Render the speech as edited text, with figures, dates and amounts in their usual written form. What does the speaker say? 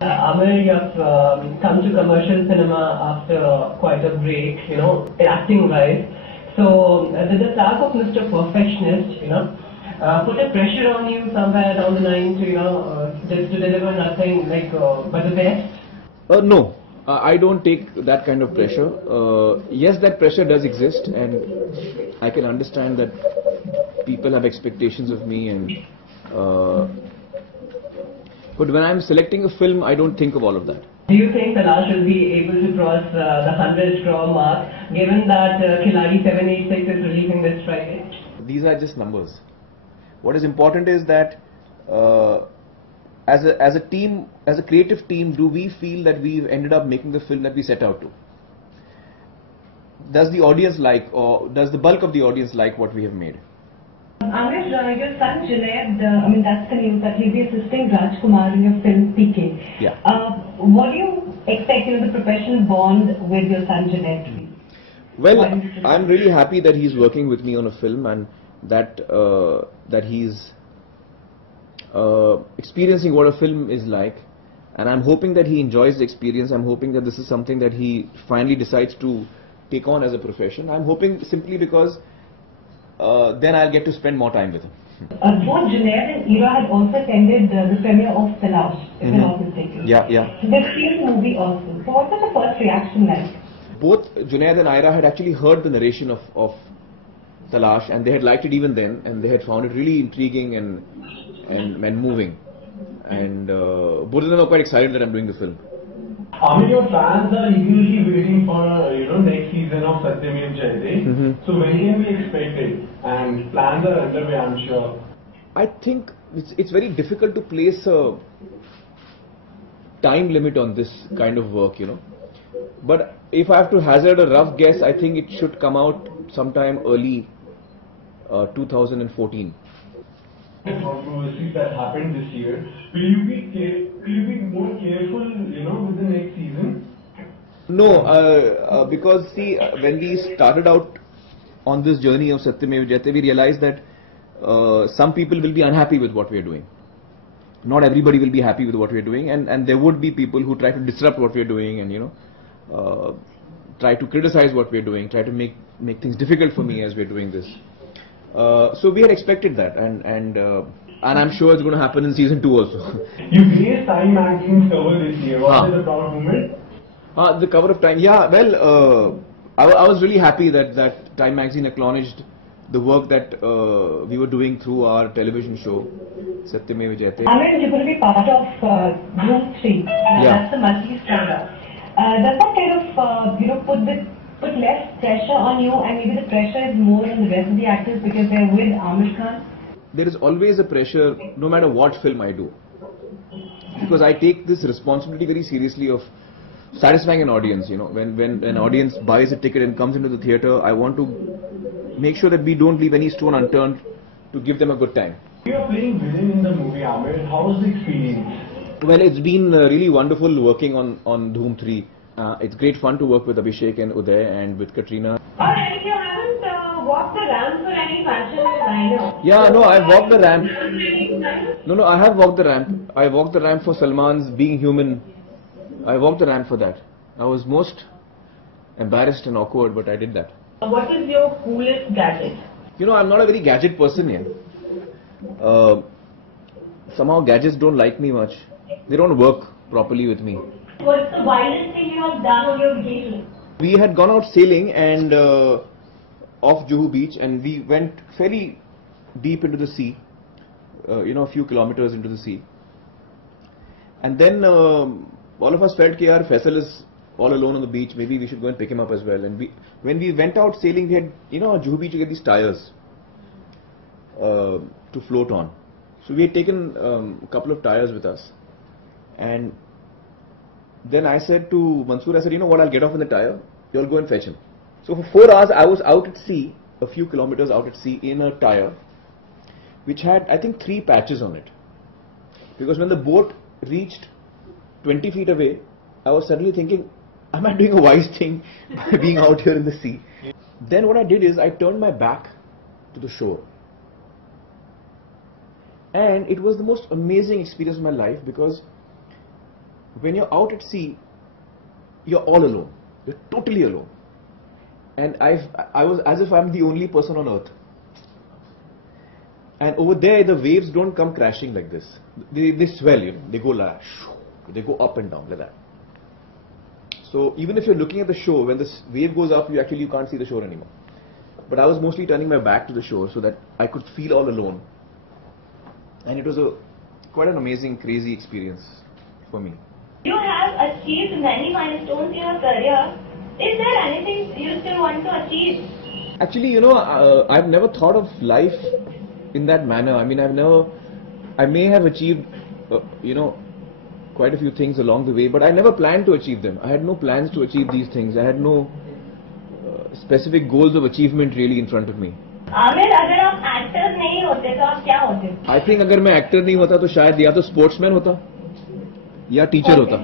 Amir, you have come to commercial cinema after quite a break, acting-wise. So, did the tag of Mr. Perfectionist, put a pressure on you somewhere down the line to, just to deliver nothing like but the best? No, I don't take that kind of pressure. Yes, that pressure does exist, and I can understand that people have expectations of me, and but when I'm selecting a film, I don't think of all of that. Do you think Talash will be able to cross the 100 crore mark, given that Khiladi 786 is releasing this Friday? These are just numbers. What is important is that as a team, as a creative team, do we feel that we've ended up making the film that we set out to? Does the audience like, or does the bulk of the audience like what we have made? Amir, your son Junaid, that's the news that he'll be assisting Rajkumar in your film PK. Yeah. What do you expect, the professional bond with your son Junaid to be? Well, I'm really happy that he's working with me on a film, and that that he's experiencing what a film is like, and I'm hoping that he enjoys the experience. I'm hoping that this is something that he finally decides to take on as a profession. I'm hoping simply because then I'll get to spend more time with him. Both Junaid and Ira had also attended the premiere of Talash, if I'm not mistaken. Yeah. So they've seen the movie also. So what was the first reaction like? Both Junaid and Ira had actually heard the narration of Talash, and they had liked it even then, and they had found it really intriguing and moving. And both of them are quite excited that I'm doing the film. Your fans are eagerly waiting for next season of Satyamev Jayate. So when can we expect it? And plans are underway, I'm sure. I think it's very difficult to place a time limit on this kind of work, But if I have to hazard a rough guess, I think it should come out sometime early 2014. Controversies that happened this year. Will you be more careful, with the next season? No, because see, when we started out on this journey of Satyamev Jayate, we realized that some people will be unhappy with what we are doing. Not everybody will be happy with what we are doing, and there would be people who try to disrupt what we are doing, and try to criticize what we are doing, try to make things difficult for me as we are doing this. So we had expected that, and I'm sure it's going to happen in season 2 also. You graced Time Magazine's cover this year. Was it a proud moment? The cover of Time, yeah. Well, I was really happy that Time Magazine acknowledged the work that we were doing through our television show, Satyamev Jayate. Amir, you're going to be part of Dhoom 3. That's the multi-starrer. Does that kind of put less pressure on you, and maybe the pressure is more on the rest of the actors because they're with Amir Khan? There is always a pressure, no matter what film I do, because I take this responsibility very seriously of satisfying an audience. When an audience buys a ticket and comes into the theatre, I want to make sure that we don't leave any stone unturned to give them a good time. You are playing villain in the movie, Amir. How was the experience? Well, it's been really wonderful working on Dhoom 3. It's great fun to work with Abhishek and Uday and with Katrina. Alright, if you haven't walked the ramp for any function designer. Yeah, no, I've walked the ramp. No, I have walked the ramp. I walked the ramp for Salman's Being Human. I walked the ramp for that. I was most embarrassed and awkward, but I did that. What is your coolest gadget? I'm not a very gadget person here. Somehow gadgets don't like me much. They don't work properly with me. What's the wildest thing you have done on your vacation? We had gone out sailing and off Juhu Beach, and we went fairly deep into the sea, a few kilometers into the sea. And then all of us felt that Faisal is all alone on the beach, maybe we should go and pick him up as well. And when we went out sailing, we had, Juhu Beach, you get these tires to float on. So we had taken a couple of tires with us. And then I said to Mansoor, I said, what, I'll get off in the tire, you'll go and fetch him. So for 4 hours I was out at sea, a few kilometers out at sea in a tire, which had, I think, 3 patches on it. Because when the boat reached 20 feet away, I was suddenly thinking, am I doing a wise thing by being out here in the sea? Then what I did is I turned my back to the shore. And it was the most amazing experience of my life, because when you're out at sea, you're all alone. You're totally alone. And I was as if I'm the only person on earth. And over there, the waves don't come crashing like this. They swell, you know. They go like, they go up and down like that. So even if you're looking at the shore, when this wave goes up, you can't see the shore anymore. But I was mostly turning my back to the shore so that I could feel all alone. And it was quite an amazing, crazy experience for me. You have achieved many milestones in your career. Is there anything you still want to achieve? Actually, you know, I've never thought of life in that manner. I mean, I may have achieved, you know, quite a few things along the way, but I never planned to achieve them. I had no plans to achieve these things. I had no specific goals of achievement really in front of me. Aamir, अगर आप actor नहीं होते तो आप क्या होते? I think अगर मैं एक्टर नहीं होता तो शायद या तो स्पोर्ट्समैन होता या टीचर होता.